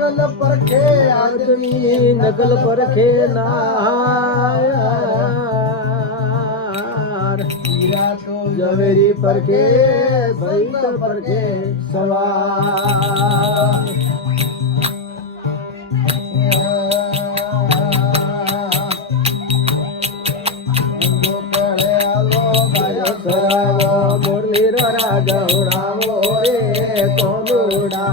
नकल परखे आदमी नकल परखे नार हीरा तो जवेरी परखे भैत परखे सवार मुरलीर राग उड़ावो रे कोनुड़ा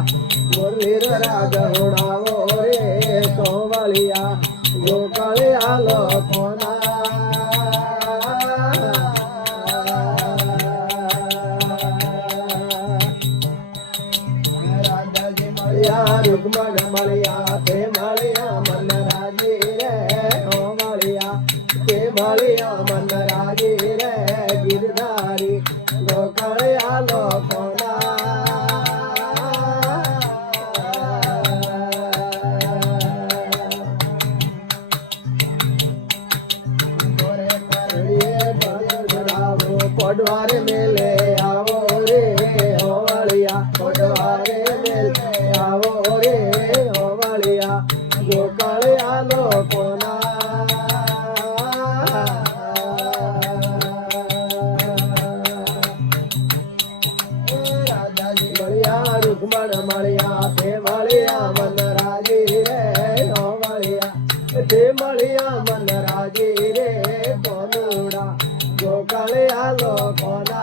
मुरलीर राग उड़ावो रे सोवलिया गोकले आलो कोना राजाजी मलिया रुक्मण मलिया ते मलिया मन राजी रे ओ मलिया ते मलिया मन राजी रे गिरधारी गोकले आलो कोना पडवारे मेले आवो रे होवलिया पडवारे मेले आवो रे होवलिया गोकले आलो कोना राजाजी मलिया रुक्मण मलिया ते मलिया मन राजी रे होवलिया ते मलिया मन राजी रे कोनुड़ा गोकले आलो कोना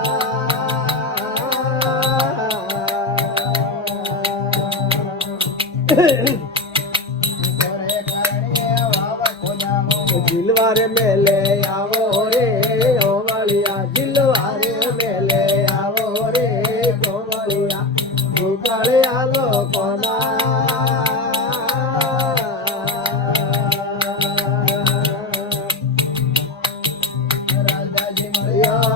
जिलवारे मेले आवो रे ओ वालिया जिलवारे मेले आवो रे ओ वालिया गोकले आलो कोना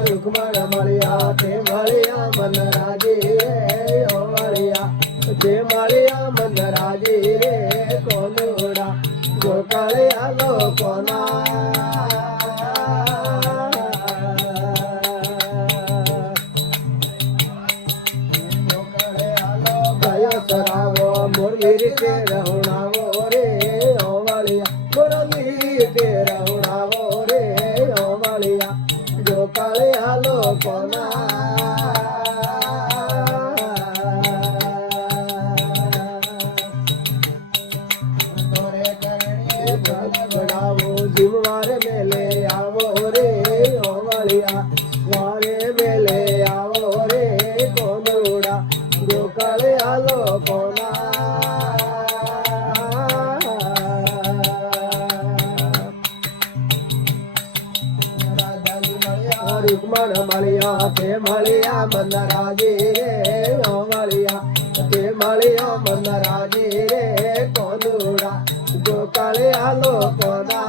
रुक्मण मलिया ते मलिया मन राजी रे ओ मलिया ते मलिया मन राजी रे कोनुड़ा गोकले आलो कोना गया सरावो मुरलीर के रहुणावो रे ओ मलिया मुरलीर के रहुणावो रे ओ मलिया गोकले आलो कोना बढ़ावो जिमवारे मेले आवो रे ओ वालिया वारे मेले आवो रे कोनुड़ा गोकले आलो कोना रुक्मण मलिया ते मलिया मन राजी रे ओ मलिया ते मलिया मन राजी रे कोनुड़ा गोकले आलो कोना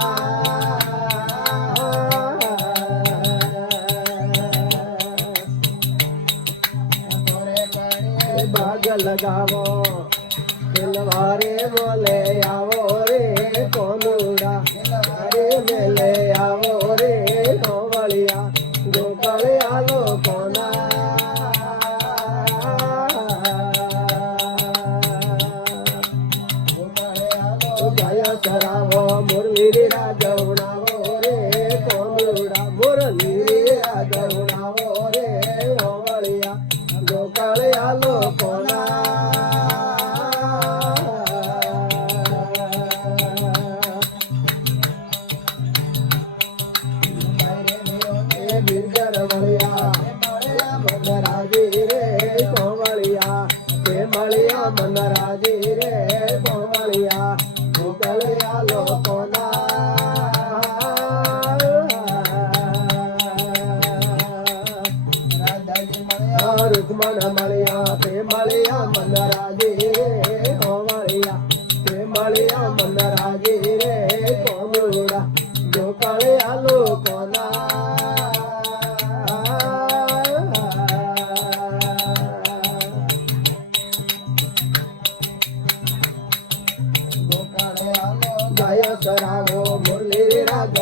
बाग लगावो खिलवारे बोले आवो रे कोनुड़ा अरे मेले आवो रे ओ वालिया गोकले आलो कोना गया सरावो मुरलीर राग उड़ावो रे कोनुड़ा मुरलीर राग उड़ावो रे ओ वालिया गोकले आलो कोना गिरधर मलिया मन राजी रे कोवलिया ते मलिया मन राजी रे कोवलिया गोकले आलो कोना रुक्मण मलिया ते मलिया मन राजी रे कोवलिया ते मलिया मन राजी रे कोनुड़ा गोकले आलो कोना गया सरावो मुरलीर राग